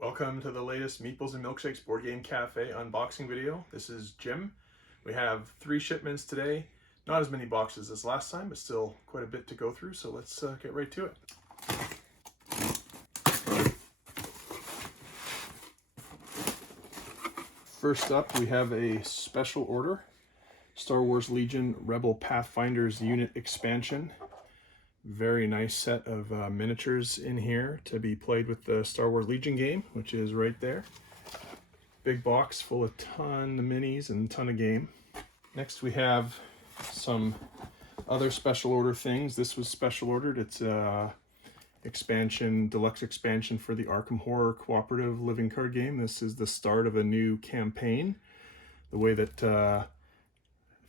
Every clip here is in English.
Welcome to the latest Meeples and Milkshakes Board Game Cafe unboxing video. This is Jim. We have 3 shipments today. Not as many boxes as last time, but still quite a bit to go through, so let's get right to it. First up, we have a special order. Star Wars Legion Rebel Pathfinders unit expansion. Very nice set of miniatures in here to be played with the Star Wars Legion game, which is right there. Big box full of ton of minis and a ton of game. Next we have some other special order things. This was special ordered. It's expansion, deluxe expansion for the Arkham Horror cooperative living card game. This is the start of a new campaign. The way that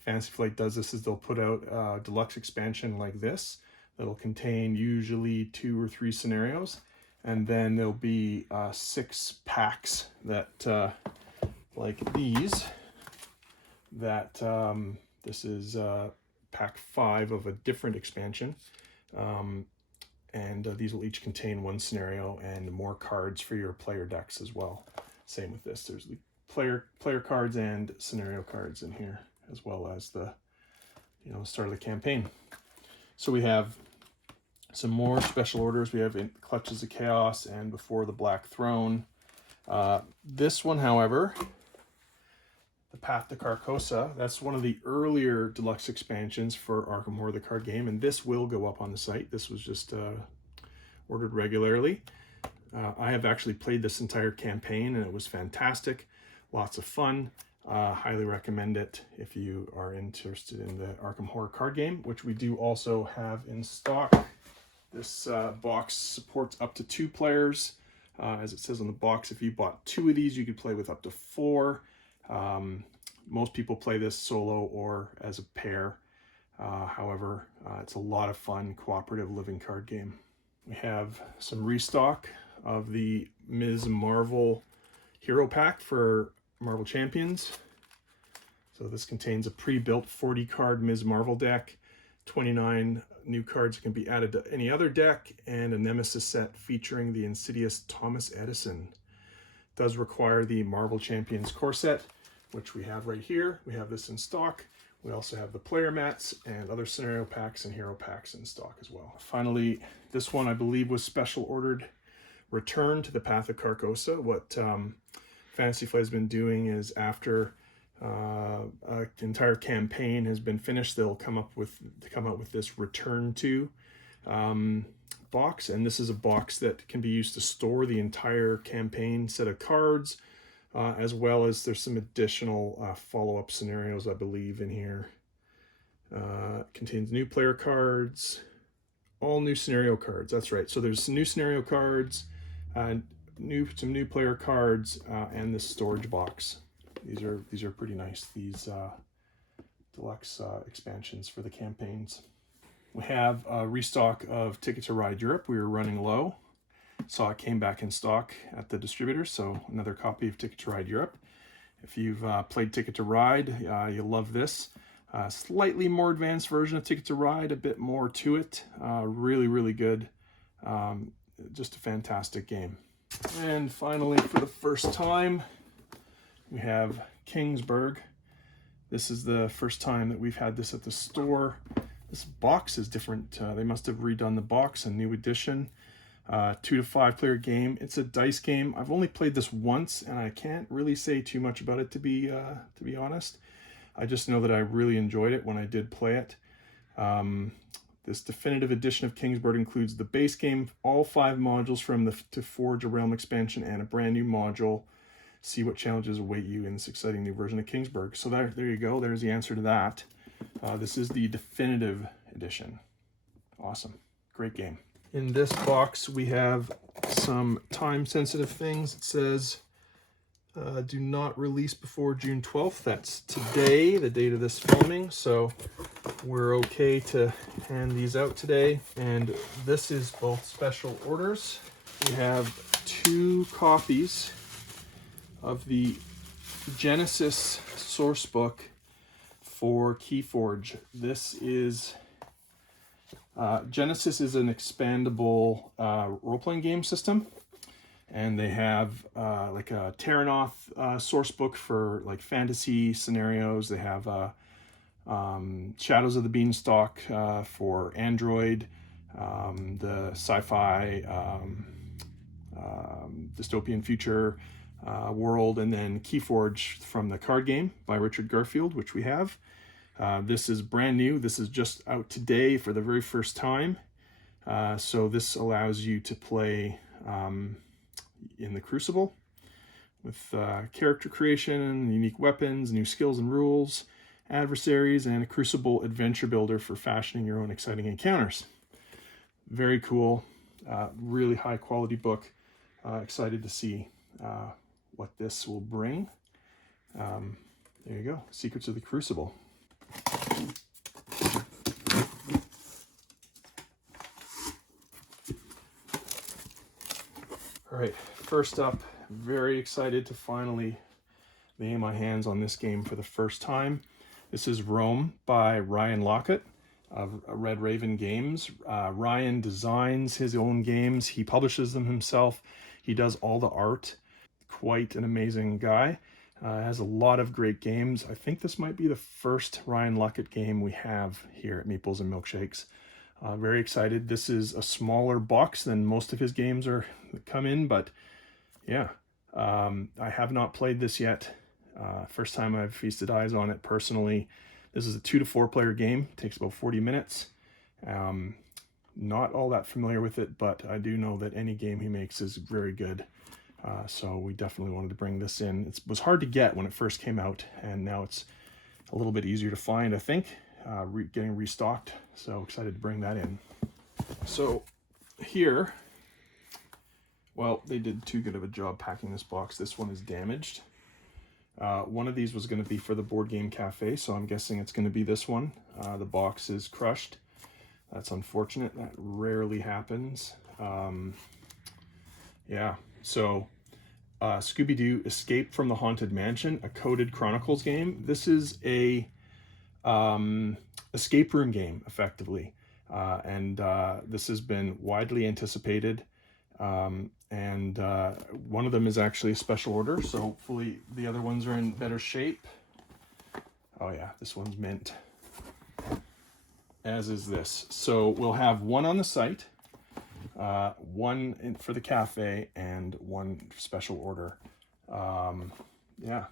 Fantasy Flight does this is they'll put out a deluxe expansion like this. That'll contain usually 2 or 3 scenarios, and then there'll be 6 packs that, like these, that this is pack 5 of a different expansion, and these will each contain 1 scenario and more cards for your player decks as well. Same with this. There's the player cards and scenario cards in here, as well as the start of the campaign. So we have some more special orders. We have in Clutches of Chaos and Before the Black Throne. This one, however, the Path to Carcosa, that's one of the earlier deluxe expansions for Arkham Horror the card game, and this will go up on the site. This was just ordered regularly. I have actually played this entire campaign, and it was fantastic. Lots of fun. Highly recommend it if you are interested in the Arkham Horror card game, which we do also have in stock. This box supports up to 2 players. As it says on the box, if you bought 2 of these, you could play with up to 4. Most people play this solo or as a pair. However, it's a lot of fun cooperative living card game. We have some restock of the Ms. Marvel Hero Pack for Marvel Champions. So this contains a pre-built 40 card Ms. Marvel deck, 29 new cards that can be added to any other deck, and a Nemesis set featuring the insidious Thomas Edison. It does require the Marvel Champions core set, which we have right here. We have this in stock. We also have the player mats and other scenario packs and hero packs in stock as well. Finally, this one I believe was special ordered. Return to the Path of Carcosa. What Fantasy Flight has been doing is after an entire campaign has been finished, they'll come out with this return to box, and this is a box that can be used to store the entire campaign set of cards, as well as there's some additional follow-up scenarios I believe in here. Contains new player cards, all new scenario cards. That's right. So there's some new scenario cards, some new player cards, and this storage box. These are pretty nice, these deluxe expansions for the campaigns. We have a restock of Ticket to Ride Europe. We were running low. Saw it came back in stock at the distributor, so another copy of Ticket to Ride Europe. If you've played Ticket to Ride, you'll love this. Slightly more advanced version of Ticket to Ride, a bit more to it. Really, really good. Just a fantastic game. And finally, for the first time, we have Kingsburg. This is the first time that we've had this at the store. This box is different. They must have redone the box, a new edition. 2 to 5 player game. It's a dice game. I've only played this once, and I can't really say too much about it to be honest. I just know that I really enjoyed it when I did play it. This definitive edition of Kingsburg includes the base game, all 5 modules from the To Forge a Realm expansion, and a brand new module. See what challenges await you in this exciting new version of Kingsburg. So there you go. There's the answer to that. This is the definitive edition. Awesome. Great game. In this box, we have some time-sensitive things. It says, do not release before June 12th. That's today, the date of this filming. So we're okay to hand these out today. And this is both special orders. We have 2 copies of the Genesis source book for KeyForge. This is Genesis is an expandable role-playing game system. and they have like a Terranoth source book for like fantasy scenarios. They have Shadows of the Beanstalk for Android, the sci-fi dystopian future world, and then KeyForge from the card game by Richard Garfield, which we have. This is brand new. This is just out today for the very first time. So this allows you to play in the Crucible with character creation, unique weapons, new skills and rules, adversaries, and a Crucible adventure builder for fashioning your own exciting encounters. Very cool, really high quality book. Excited to see what this will bring. There you go, Secrets of the Crucible. All right, first up, very excited to finally lay my hands on this game for the first time. This is Rome by Ryan Lockett of Red Raven Games. Ryan designs his own games. He publishes them himself. He does all the art. Quite an amazing guy. Has a lot of great games. I think this might be the first Ryan Lockett game we have here at Meeples and Milkshakes. Very excited. This is a smaller box than most of his games come in, but yeah, I have not played this yet. First time I've feasted eyes on it personally. This is a 2 to 4 player game. It takes about 40 minutes. Not all that familiar with it, but I do know that any game he makes is very good. So we definitely wanted to bring this in. It was hard to get when it first came out, and now it's a little bit easier to find, I think. Getting restocked, so excited to bring that in. So here, well, they did too good of a job packing this box. This one is damaged. One of these was going to be for the Board Game Cafe, so I'm guessing it's going to be this one. The box is crushed. That's unfortunate. That rarely happens. Yeah, so Scooby-Doo Escape from the Haunted Mansion, a coded Chronicles game. This is a escape room game, effectively. And this has been widely anticipated. And one of them is actually a special order, so hopefully the other ones are in better shape. Oh yeah, this one's mint, as is this. So we'll have one on the site, one for the cafe, and one special order. Yeah,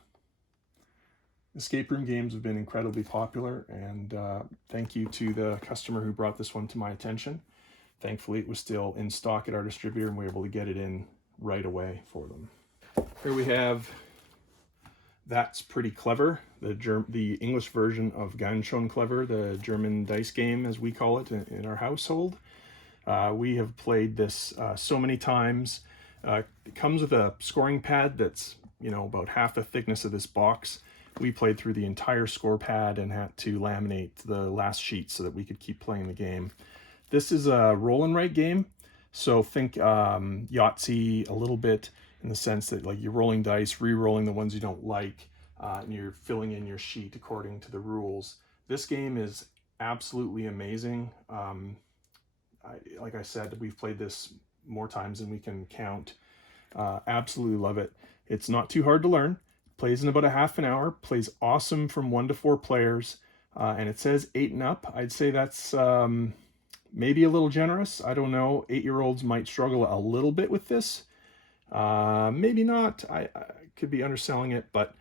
escape room games have been incredibly popular, and thank you to the customer who brought this one to my attention. Thankfully, it was still in stock at our distributor, and we were able to get it in right away for them. Here we have That's Pretty Clever, the English version of Ganz schön clever, the German dice game, as we call it in our household. We have played this so many times. It comes with a scoring pad that's, about half the thickness of this box. We played through the entire score pad and had to laminate the last sheet so that we could keep playing the game. This is a roll and write game, so think Yahtzee a little bit, in the sense that like you're rolling dice, re-rolling the ones you don't like, and you're filling in your sheet according to the rules. This game is absolutely amazing. Like I said, we've played this more times than we can count. Absolutely love it. It's not too hard to learn. Plays in about a half an hour. Plays awesome from 1 to 4 players. And it says 8 and up. I'd say that's maybe a little generous. I don't know. 8-year-olds might struggle a little bit with this. Maybe not. I could be underselling it, but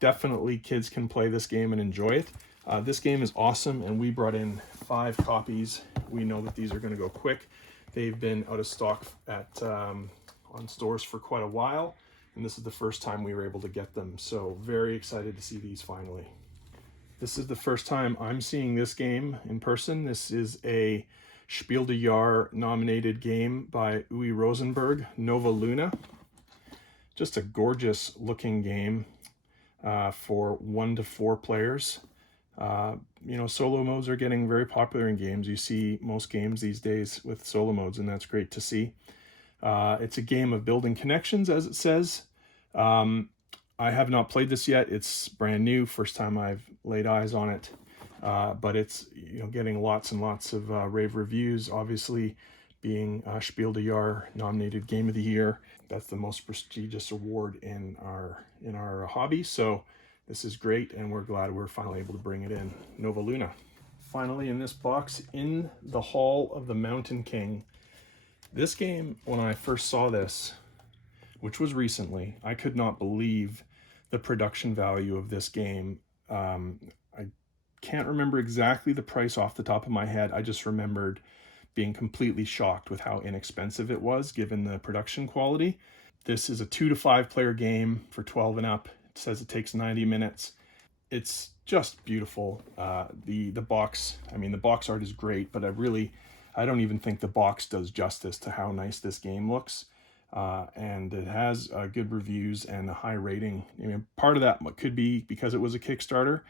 definitely kids can play this game and enjoy it. This game is awesome, and we brought in 5 copies. We know that these are going to go quick. They've been out of stock on stores for quite a while, and this is the first time we were able to get them. So very excited to see these finally. This is the first time I'm seeing this game in person. This is a Spiel des Jahres nominated game by Uwe Rosenberg, Nova Luna. Just a gorgeous looking game for 1 to 4 players. Solo modes are getting very popular in games. You see most games these days with solo modes, and that's great to see. It's a game of building connections, as it says. I have not played this yet. It's brand new, first time I've laid eyes on it. But it's getting lots and lots of rave reviews. Obviously, being Spiel des Jahres nominated Game of the Year. That's the most prestigious award in our hobby. So this is great, and we're glad we're finally able to bring it in. Nova Luna. Finally, in this box, In the Hall of the Mountain King. This game, when I first saw this, which was recently, I could not believe the production value of this game. I can't remember exactly the price off the top of my head. I just remembered being completely shocked with how inexpensive it was given the production quality. This is a 2 to 5 player game for 12 and up. It says it takes 90 minutes. It's just beautiful. The box, I mean, the box art is great, but I don't even think the box does justice to how nice this game looks. And it has good reviews and a high rating. I mean, part of that could be because it was a Kickstarter.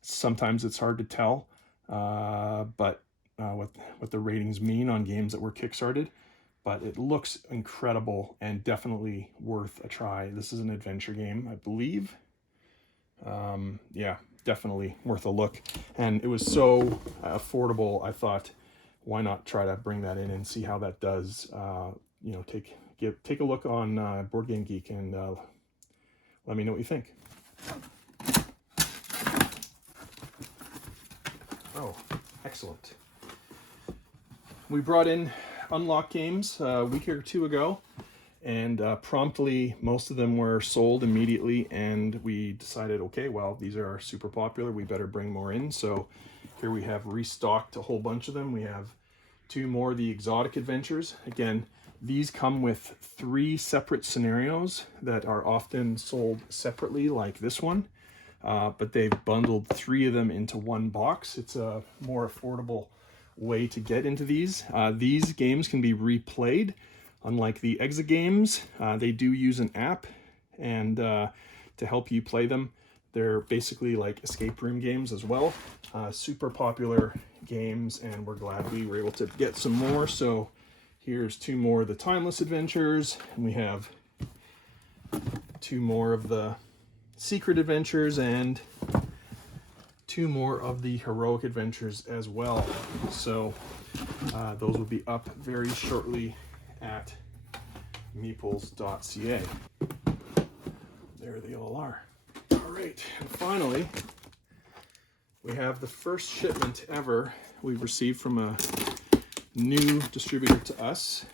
Sometimes it's hard to tell, but what the ratings mean on games that were kickstarted, but it looks incredible and definitely worth a try. This is an adventure game, I believe. Yeah, definitely worth a look. And it was so affordable, I thought, why not try to bring that in and see how that does. You know, take a look on Board Game Geek and let me know what you think. Oh, excellent. We brought in Unlock games a week or two ago, and promptly most of them were sold immediately, and we decided, okay, well, these are super popular, we better bring more in. So here we have restocked a whole bunch of them. We have 2 more of the exotic adventures. Again, these come with 3 separate scenarios that are often sold separately, like this one, but they've bundled 3 of them into one box. It's a more affordable way to get into these. These games can be replayed. Unlike the exit games, they do use an app and to help you play them. They're basically like escape room games as well. Super popular games, and we're glad we were able to get some more. So here's 2 more of the Timeless Adventures, and we have 2 more of the Secret Adventures and 2 more of the Heroic Adventures as well. So those will be up very shortly at meeples.ca. There they all are. All right, and finally, we have the first shipment ever we've received from a new distributor to us,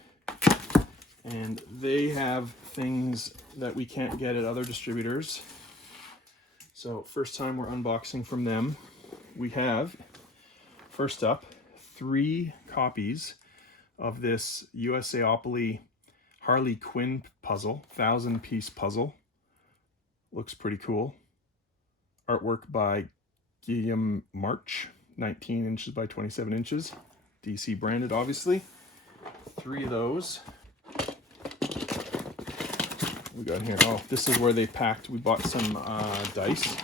and they have things that we can't get at other distributors. So first time we're unboxing from them. We have, first up, 3 copies of this USAopoly Harley Quinn puzzle, 1,000-piece puzzle. Looks pretty cool. Artwork by Guillaume March, 19 inches by 27 inches. DC branded, obviously. 3 of those. We got here. Oh, this is where they packed. We bought some dice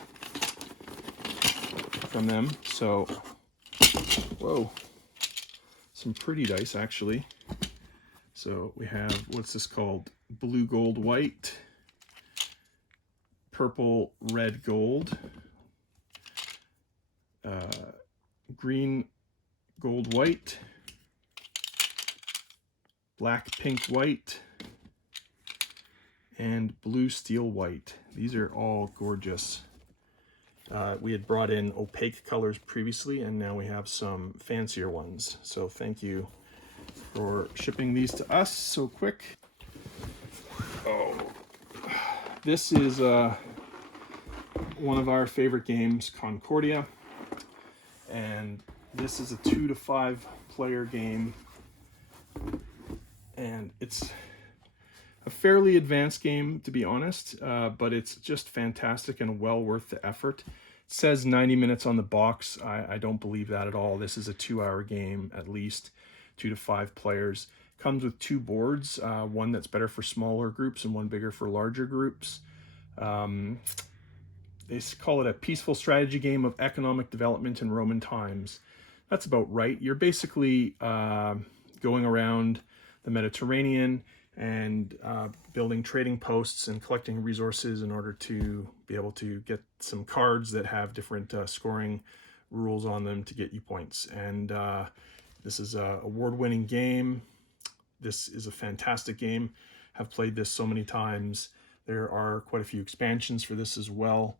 from them. So, whoa, some pretty dice actually. So we have, what's this called? Blue, gold, white, purple, red, gold, green, gold, white, black, pink, white, and blue, steel, white. These are all gorgeous. We had brought in opaque colors previously, and now we have some fancier ones. So thank you for shipping these to us so quick. Oh, this is one of our favorite games, Concordia, and this is a 2 to 5 player game, and it's a fairly advanced game, to be honest, but it's just fantastic and well worth the effort. It says 90 minutes on the box. I don't believe that at all. This is a 2-hour game at least, 2 to 5 players. Comes with 2 boards, one that's better for smaller groups and one bigger for larger groups. They call it a peaceful strategy game of economic development in Roman times. That's about right. You're basically going around the Mediterranean and building trading posts and collecting resources in order to be able to get some cards that have different scoring rules on them to get you points. And this is an award-winning game. this is a fantastic game. Have played this so many times. There are quite a few expansions for this as well.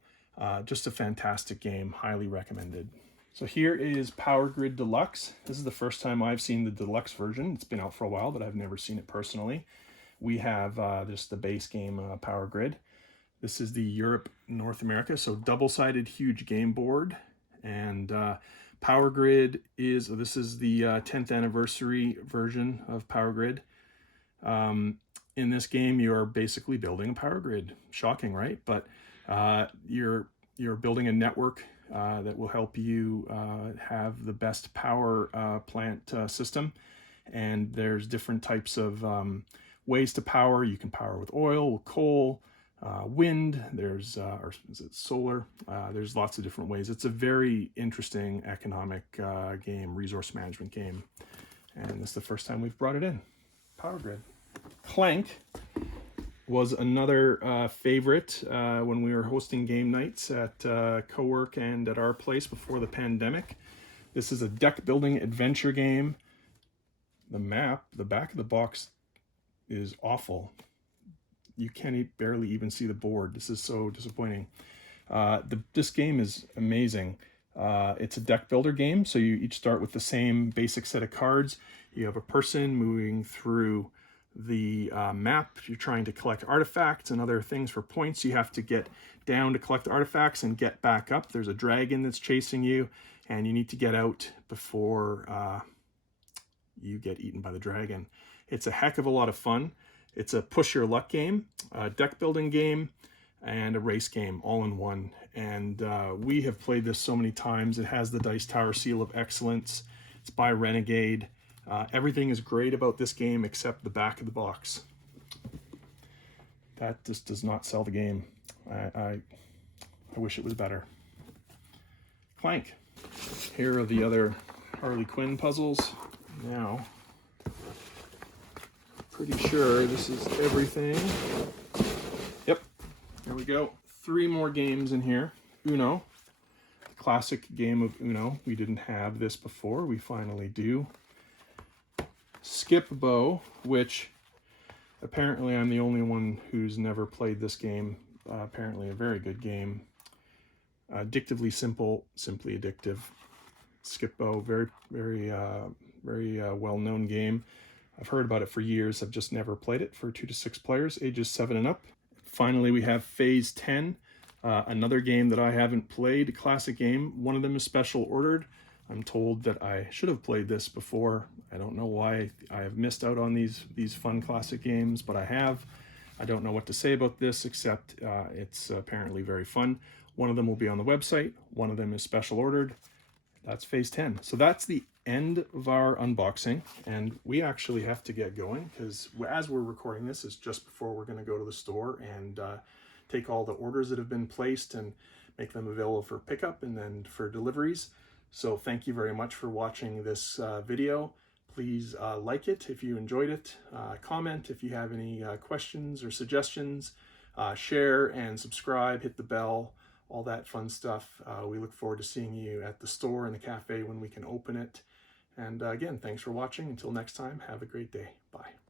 Just a fantastic game, highly recommended. So here is Power Grid Deluxe. This is the first time I've seen the Deluxe version. It's been out for a while, but I've never seen it personally. We have just the base game, Power Grid. This is the Europe, North America, so double-sided huge game board. And Power Grid is, this is the 10th anniversary version of Power Grid. In this game, you're basically building a power grid. Shocking, right? But you're building a network that will help you have the best power plant system. And there's different types of ways to power. You can power with oil, with coal, wind, there's, or is it solar? There's lots of different ways. It's a very interesting economic game, resource management game. And this is the first time we've brought it in. Power Grid. Clank was another favorite when we were hosting game nights at Cowork and at our place before the pandemic. This is a deck building adventure game. The map, the back of the box is awful. You can't barely even see the board. This is so disappointing. This game is amazing. It's a deck builder game, so you each start with the same basic set of cards. You have a person moving through the map. You're trying to collect artifacts and other things for points. You have to get down to collect artifacts and get back up. There's a dragon that's chasing you, and you need to get out before you get eaten by the dragon. It's a heck of a lot of fun. It's a push your luck game, a deck building game, and a race game all in one. And we have played this so many times. It has the Dice Tower Seal of Excellence. It's by Renegade. Everything is great about this game except the back of the box. That just does not sell the game. I wish it was better. Clank. Here are the other Harley Quinn puzzles. Now, pretty sure this is everything. Yep, there we go. 3 more games in here. Uno, the classic game of Uno. We didn't have this before. We finally do. Skip Bow, which apparently I'm the only one who's never played this game. Apparently a very good game. Addictively simple, simply addictive. Skip Bow, very well-known game. I've heard about it for years. I've just never played it. For 2 to 6 players, ages 7 and up. Finally, we have Phase 10, another game that I haven't played, a classic game. One of them is special ordered. I'm told that I should have played this before. I don't know why I have missed out on these fun classic games, but I have. I don't know what to say about this, except it's apparently very fun. One of them will be on the website. One of them is special ordered. That's Phase 10. So that's the end of our unboxing, and we actually have to get going because as we're recording this, it's just before we're going to go to the store and take all the orders that have been placed and make them available for pickup and then for deliveries. So thank you very much for watching this video. Please like it if you enjoyed it, comment if you have any questions or suggestions, share and subscribe, hit the bell, all that fun stuff. We look forward to seeing you at the store and the cafe when we can open it. And again, thanks for watching. Until next time, have a great day. Bye.